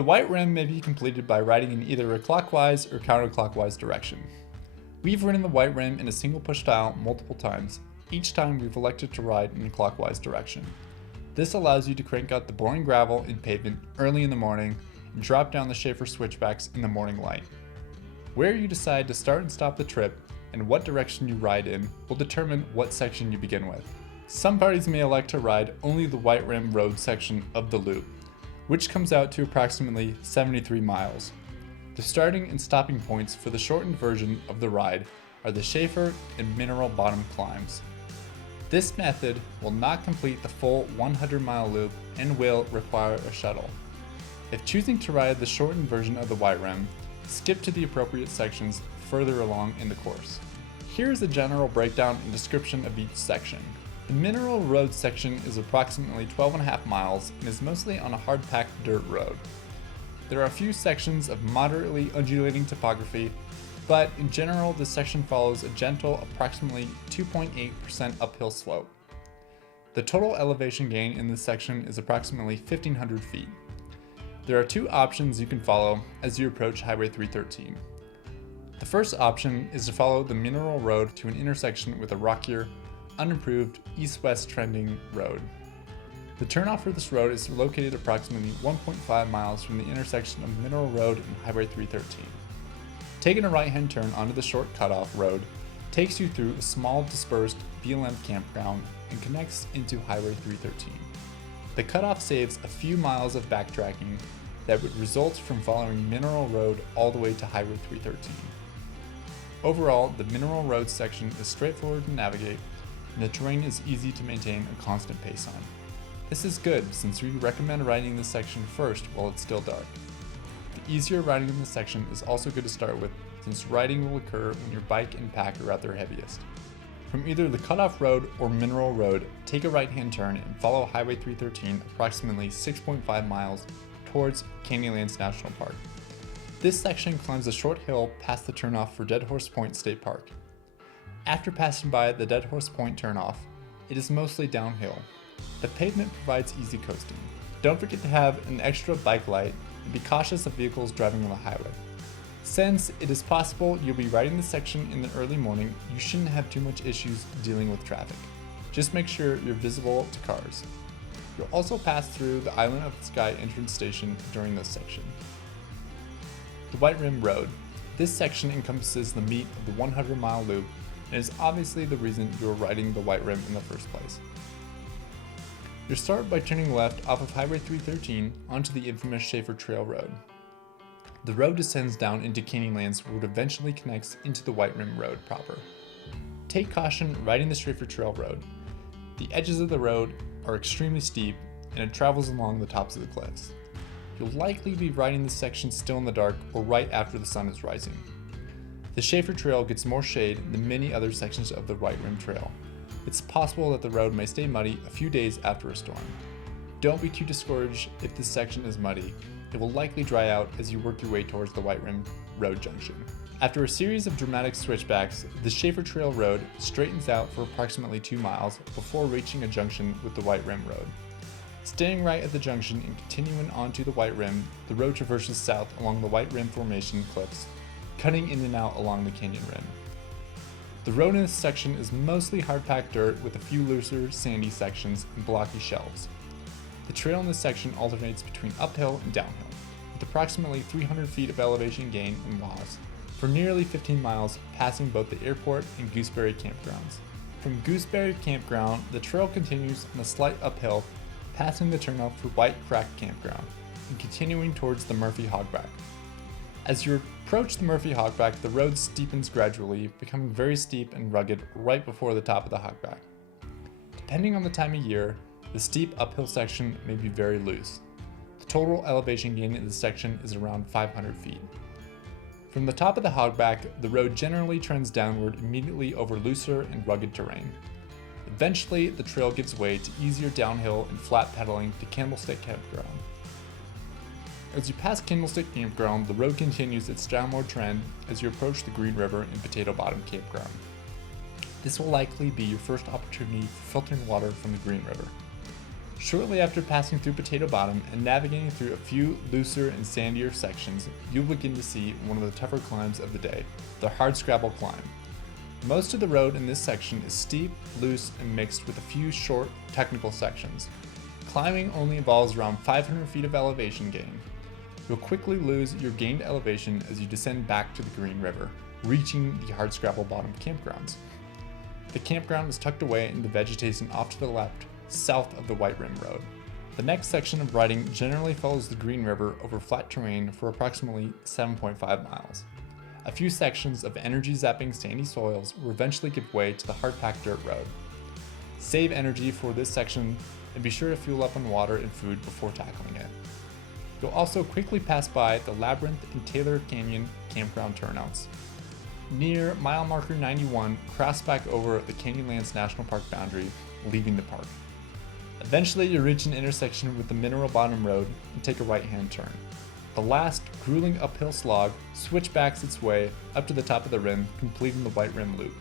The white rim may be completed by riding in either a clockwise or counterclockwise direction. We've ridden the white rim in a single push style multiple times, each time we've elected to ride in a clockwise direction. This allows you to crank out the boring gravel and pavement early in the morning and drop down the Schaefer switchbacks in the morning light. Where you decide to start and stop the trip and what direction you ride in will determine what section you begin with. Some parties may elect to ride only the white rim road section of the loop, which comes out to approximately 73 miles. The starting and stopping points for the shortened version of the ride are the Schaefer and Mineral Bottom climbs. This method will not complete the full 100-mile loop and will require a shuttle. If choosing to ride the shortened version of the white rim, skip to the appropriate sections further along in the course. Here's a general breakdown and description of each section. The Mineral Road section is approximately 12.5 miles and is mostly on a hard-packed dirt road. There are a few sections of moderately undulating topography, but in general this section follows a gentle approximately 2.8% uphill slope. The total elevation gain in this section is approximately 1,500 feet. There are two options you can follow as you approach Highway 313. The first option is to follow the Mineral Road to an intersection with a rockier, unimproved east-west trending road. The turnoff for this road is located approximately 1.5 miles from the intersection of Mineral Road and Highway 313. Taking a right-hand turn onto the short cutoff road takes you through a small dispersed BLM campground and connects into Highway 313. The cutoff saves a few miles of backtracking that would result from following Mineral Road all the way to Highway 313. Overall, the Mineral Road section is straightforward to navigate, and the terrain is easy to maintain a constant pace on. This is good since we recommend riding this section first while it's still dark. The easier riding in this section is also good to start with since riding will occur when your bike and pack are at their heaviest. From either the cutoff road or Mineral Road, take a right-hand turn and follow Highway 313 approximately 6.5 miles towards Canyonlands National Park. This section climbs a short hill past the turnoff for Dead Horse Point State Park. After passing by the Dead Horse Point turnoff, it is mostly downhill. The pavement provides easy coasting. Don't forget to have an extra bike light and be cautious of vehicles driving on the highway. Since it is possible you'll be riding this section in the early morning, you shouldn't have too much issues dealing with traffic. Just make sure you're visible to cars. You'll also pass through the Island of the Sky entrance station during this section. The White Rim Road. This section encompasses the meat of the 100-mile loop and is obviously the reason you are riding the White Rim in the first place. You'll start by turning left off of Highway 313 onto the infamous Schaefer Trail Road. The road descends down into Canyonlands where it eventually connects into the White Rim Road proper. Take caution riding the Schaefer Trail Road. The edges of the road are extremely steep and it travels along the tops of the cliffs. You'll likely be riding this section still in the dark or right after the sun is rising. The Schaefer Trail gets more shade than many other sections of the White Rim Trail. It's possible that the road may stay muddy a few days after a storm. Don't be too discouraged if this section is muddy. It will likely dry out as you work your way towards the White Rim Road junction. After a series of dramatic switchbacks, the Schaefer Trail Road straightens out for approximately 2 miles before reaching a junction with the White Rim Road. Staying right at the junction and continuing onto the White Rim, the road traverses south along the White Rim Formation cliffs, cutting in and out along the canyon rim. The road in this section is mostly hard-packed dirt with a few looser, sandy sections and blocky shelves. The trail in this section alternates between uphill and downhill, with approximately 300 feet of elevation gain in Laws, for nearly 15 miles, passing both the airport and Gooseberry campgrounds. From Gooseberry Campground, the trail continues on a slight uphill, passing the turnoff for White Crack Campground, and continuing towards the Murphy Hogback. As you approach the Murphy Hogback, the road steepens gradually, becoming very steep and rugged right before the top of the hogback. Depending on the time of year, the steep uphill section may be very loose. The total elevation gain in this section is around 500 feet. From the top of the hogback, the road generally trends downward immediately over looser and rugged terrain. Eventually, the trail gives way to easier downhill and flat pedaling to Candlestick Campground. As you pass Candlestick Campground, the road continues its downward trend as you approach the Green River and Potato Bottom Campground. This will likely be your first opportunity for filtering water from the Green River. Shortly after passing through Potato Bottom and navigating through a few looser and sandier sections, you'll begin to see one of the tougher climbs of the day, the Hardscrabble Climb. Most of the road in this section is steep, loose, and mixed with a few short, technical sections. Climbing only involves around 500 feet of elevation gain. You'll quickly lose your gained elevation as you descend back to the Green River, reaching the Hardscrabble Bottom campgrounds. The campground is tucked away in the vegetation off to the left, south of the White Rim Road. The next section of riding generally follows the Green River over flat terrain for approximately 7.5 miles. A few sections of energy-zapping sandy soils will eventually give way to the hard-packed dirt road. Save energy for this section and be sure to fuel up on water and food before tackling it. You'll also quickly pass by the Labyrinth and Taylor Canyon campground turnouts. Near mile marker 91, cross back over the Canyonlands National Park boundary, leaving the park. Eventually, you reach an intersection with the Mineral Bottom Road and take a right-hand turn. The last, grueling uphill slog switchbacks its way up to the top of the rim, completing the White Rim Loop.